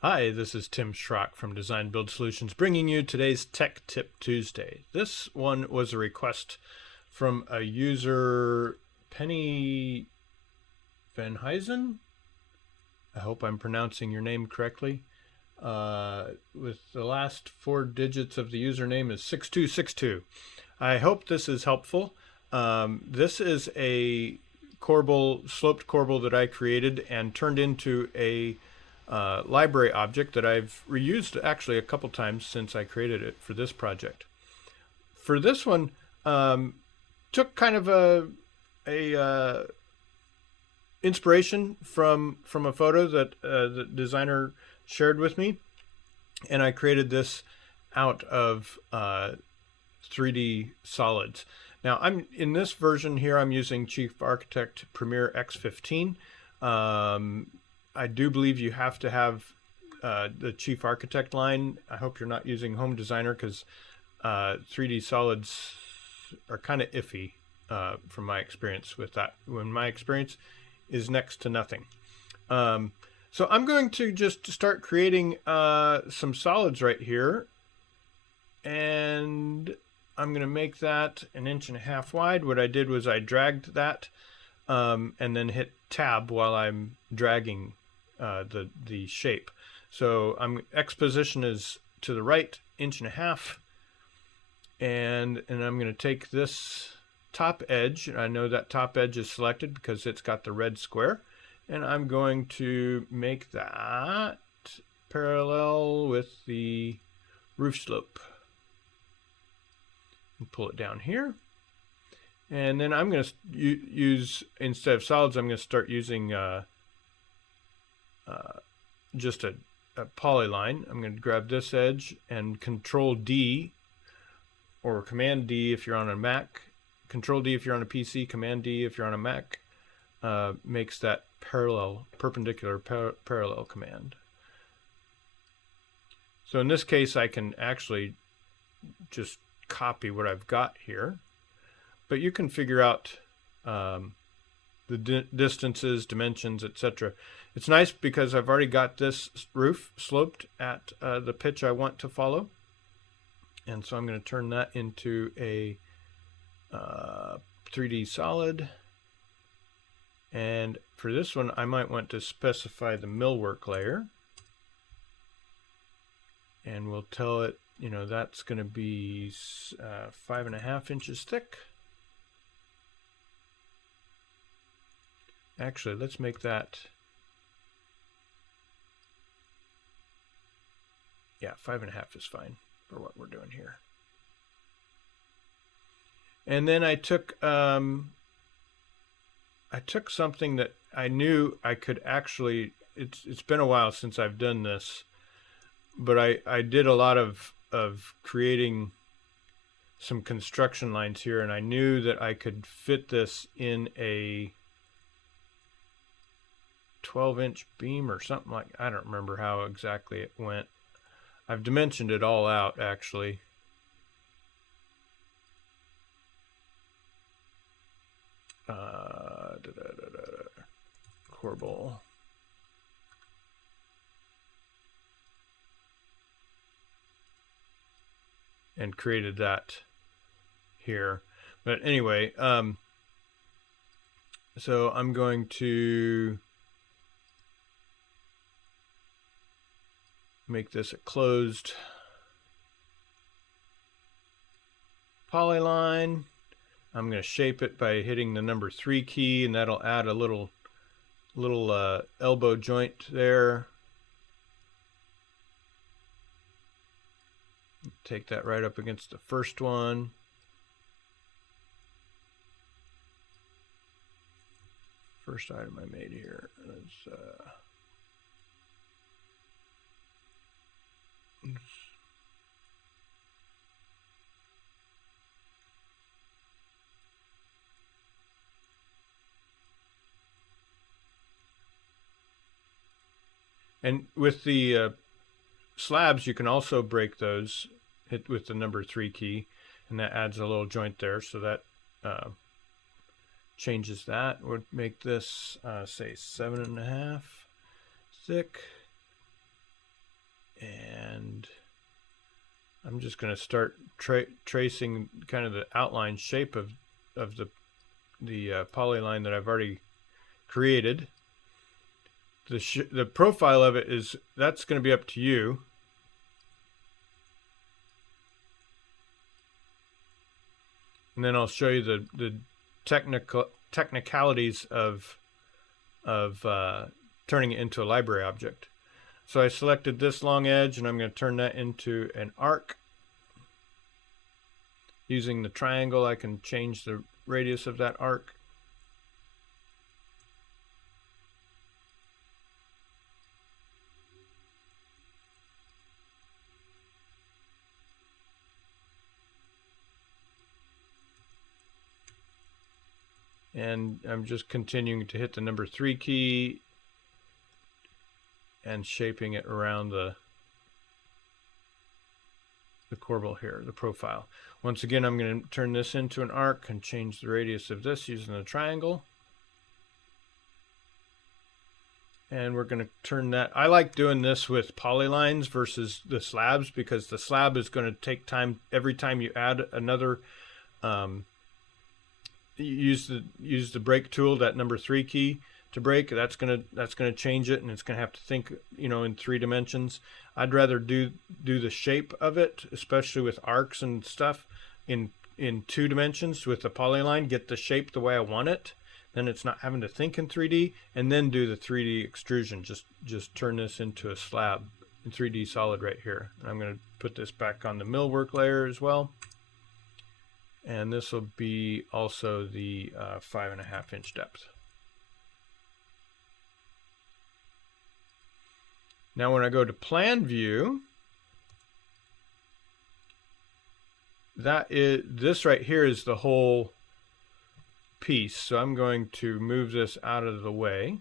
Hi, this is Tim Schrock from Design Build Solutions bringing you today's Tech Tip Tuesday. This one was a request from a user, Penny Van Huysen. I hope I'm pronouncing your name correctly. With the last four digits of the username is 6262. I hope this is helpful. This is a Corbel, sloped Corbel that I created and turned into a library object that I've reused actually a couple times since I created it for this project. For this one, took kind of a inspiration from a photo that the designer shared with me, and I created this out of 3D solids. Now I'm in this version here. I'm using Chief Architect Premiere X15. I do believe you have to have the Chief Architect line. I hope you're not using Home Designer because 3D solids are kind of iffy from my experience with that. When my experience is next to nothing. So I'm going to just start creating some solids right here, and I'm going to make that 1.5 inches wide. What I did was I dragged that and then hit tab while I'm dragging the shape. So X position is to the right 1.5 inches, and I'm going to take this top edge. I know that top edge is selected because it's got the red square, and I'm going to make that parallel with the roof slope and pull it down here. And then I'm going to use, instead of solids, I'm going to start using just a polyline. I'm going to grab this edge and Control D or Command D if you're on a Mac. Control D if you're on a PC, Command D if you're on a Mac, makes that perpendicular parallel command. So in this case, I can actually just copy what I've got here, but you can figure out the distances, dimensions, etc. It's nice because I've already got this roof sloped at the pitch I want to follow, and so I'm going to turn that into a 3D solid. And for this one, I might want to specify the millwork layer, and we'll tell it, you know, that's going to be 5.5 inches thick. Actually, let's make that, yeah, 5.5 is fine for what we're doing here. And then I took something that I knew I could actually, it's been a while since I've done this, but I did a lot of creating some construction lines here, and I knew that I could fit this in a 12-inch beam or something like, I don't remember how exactly it went. I've dimensioned it all out actually. Corbel. And created that here. But anyway, so I'm going to make this a closed polyline. I'm going to shape it by hitting the number 3 key, and that'll add a little elbow joint there. Take that right up against the first one. First item I made here is and with the slabs, you can also break those, hit with the number 3 key, and that adds a little joint there, so that changes that. Would make this say 7.5 thick. I'm just going to start tracing kind of the outline shape of the polyline that I've already created. The profile of it that's going to be up to you. And then I'll show you the technicalities of turning it into a library object. So I selected this long edge, and I'm going to turn that into an arc. Using the triangle, I can change the radius of that arc. And I'm just continuing to hit the number 3 key and shaping it around the corbel here, the profile. Once again, I'm going to turn this into an arc and change the radius of this using the triangle. And we're going to turn that. I like doing this with polylines versus the slabs, because the slab is going to take time. Every time you add another, use the break tool, that number 3 key to break. That's gonna change it, and it's gonna have to think, you know, in 3 dimensions. I'd rather do the shape of it, especially with arcs and stuff, in 2 dimensions with the polyline. Get the shape the way I want it. Then it's not having to think in 3D, and then do the 3D extrusion. Just turn this into a slab in 3D solid right here. And I'm gonna put this back on the millwork layer as well. And this will be also the 5.5 inch depth. Now when I go to plan view, this right here is the whole piece. So I'm going to move this out of the way.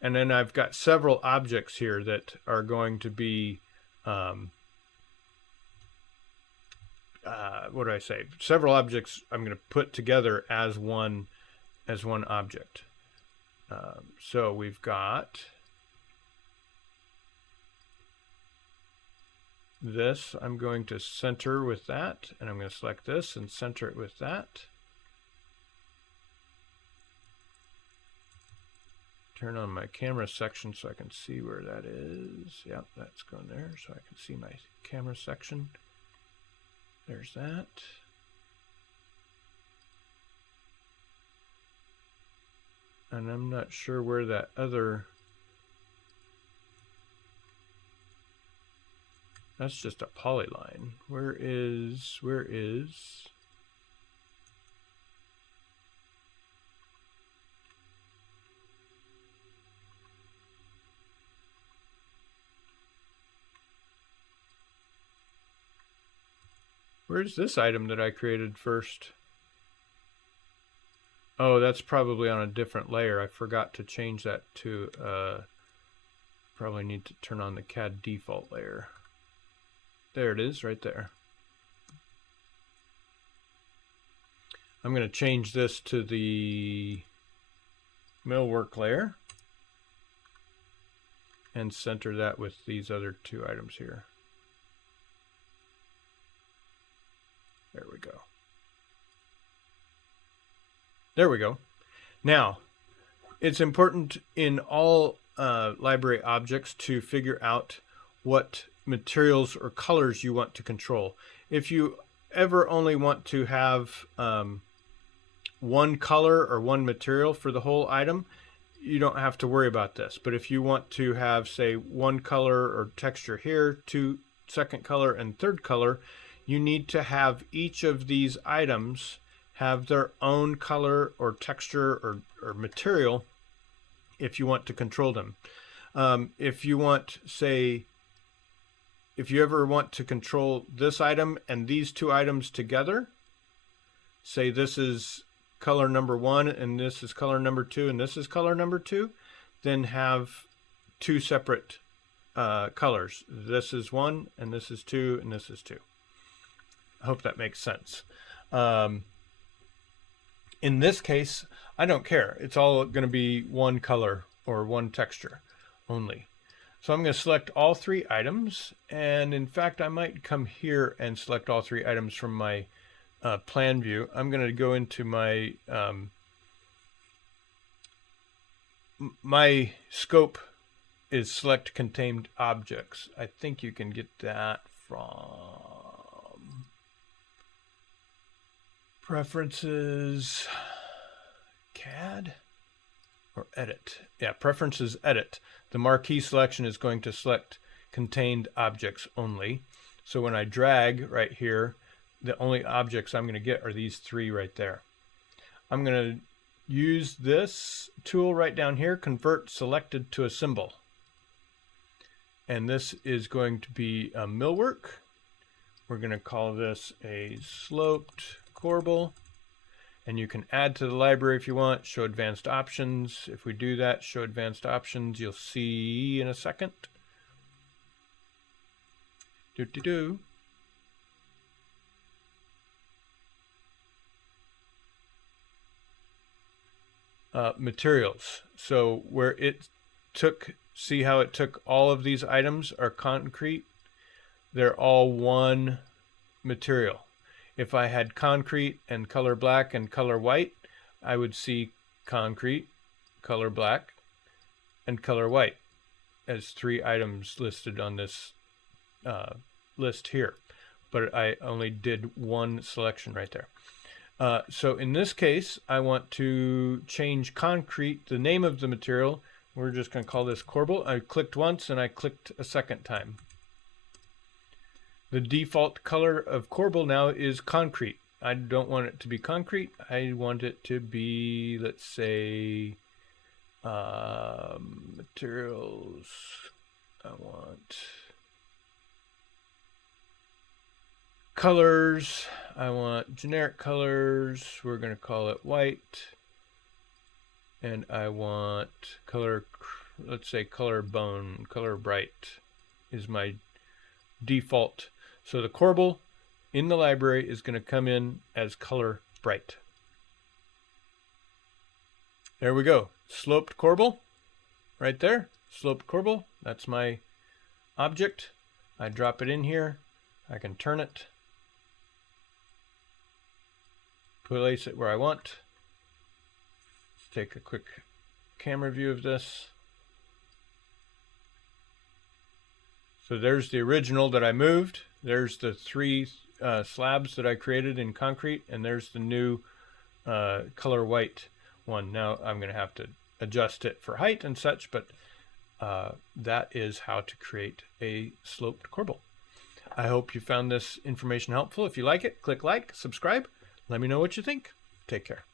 And then I've got several objects here that are going to be, what do I say? Several objects I'm going to put together as one object. So we've got this. I'm going to center with that, and I'm going to select this and center it with that. Turn on my camera section so I can see where that is. Yep, that's going there, so I can see my camera section. There's that. And I'm not sure where that other... That's just a polyline. Where is... Where's this item that I created first? Oh, that's probably on a different layer. I forgot to change that to, probably need to turn on the CAD default layer. There it is, right there. I'm going to change this to the millwork layer and center that with these other 2 items here. There we go. There we go. Now, it's important in all library objects to figure out what materials or colors you want to control. If you ever only want to have one color or one material for the whole item, you don't have to worry about this. But if you want to have, say, 1 color or texture here, 2 second color, and 3rd color, you need to have each of these items have their own color or texture or material if you want to control them. If you want, say, if you ever want to control this item and these 2 items together, say this is color number 1 and this is color number 2 and this is color number 2, then have 2 separate colors. This is 1 and this is 2 and this is 2. I hope that makes sense. In this case, I don't care. It's all going to be 1 color or 1 texture only. So I'm going to select all 3 items, and in fact I might come here and select all 3 items from my plan view. I'm going to go into my my scope is select contained objects. I think you can get that from preferences, CAD, or edit. Yeah, preferences, edit. The marquee selection is going to select contained objects only. So when I drag right here, the only objects I'm going to get are these 3 right there. I'm going to use this tool right down here, convert selected to a symbol. And this is going to be a Millwork. We're going to call this a sloped corbel. And you can add to the library if you want, show advanced options. If we do that, show advanced options, you'll see in a second. Materials. So where it took, see how it took all of these items are concrete? They're all one material. If I had concrete and color black and color white, I would see concrete, color black, and color white as 3 items listed on this list here. But I only did one selection right there. So in this case, I want to change concrete, the name of the material. We're just going to call this Corbel. I clicked once and I clicked a second time. The default color of Corbel now is concrete. I don't want it to be concrete. I want it to be, let's say, materials. I want colors. I want generic colors. We're going to call it white. And I want color, let's say color bone, color bright is my default. So the Corbel in the library is going to come in as color bright. There we go. Sloped Corbel right there. Sloped Corbel. That's my object. I drop it in here. I can turn it. Place it where I want. Take a quick camera view of this. So there's the original that I moved. There's the 3 slabs that I created in concrete, and there's the new color white one. Now I'm going to have to adjust it for height and such, but that is how to create a sloped Corbel. I hope you found this information helpful. If you like it, click like, subscribe. Let me know what you think. Take care.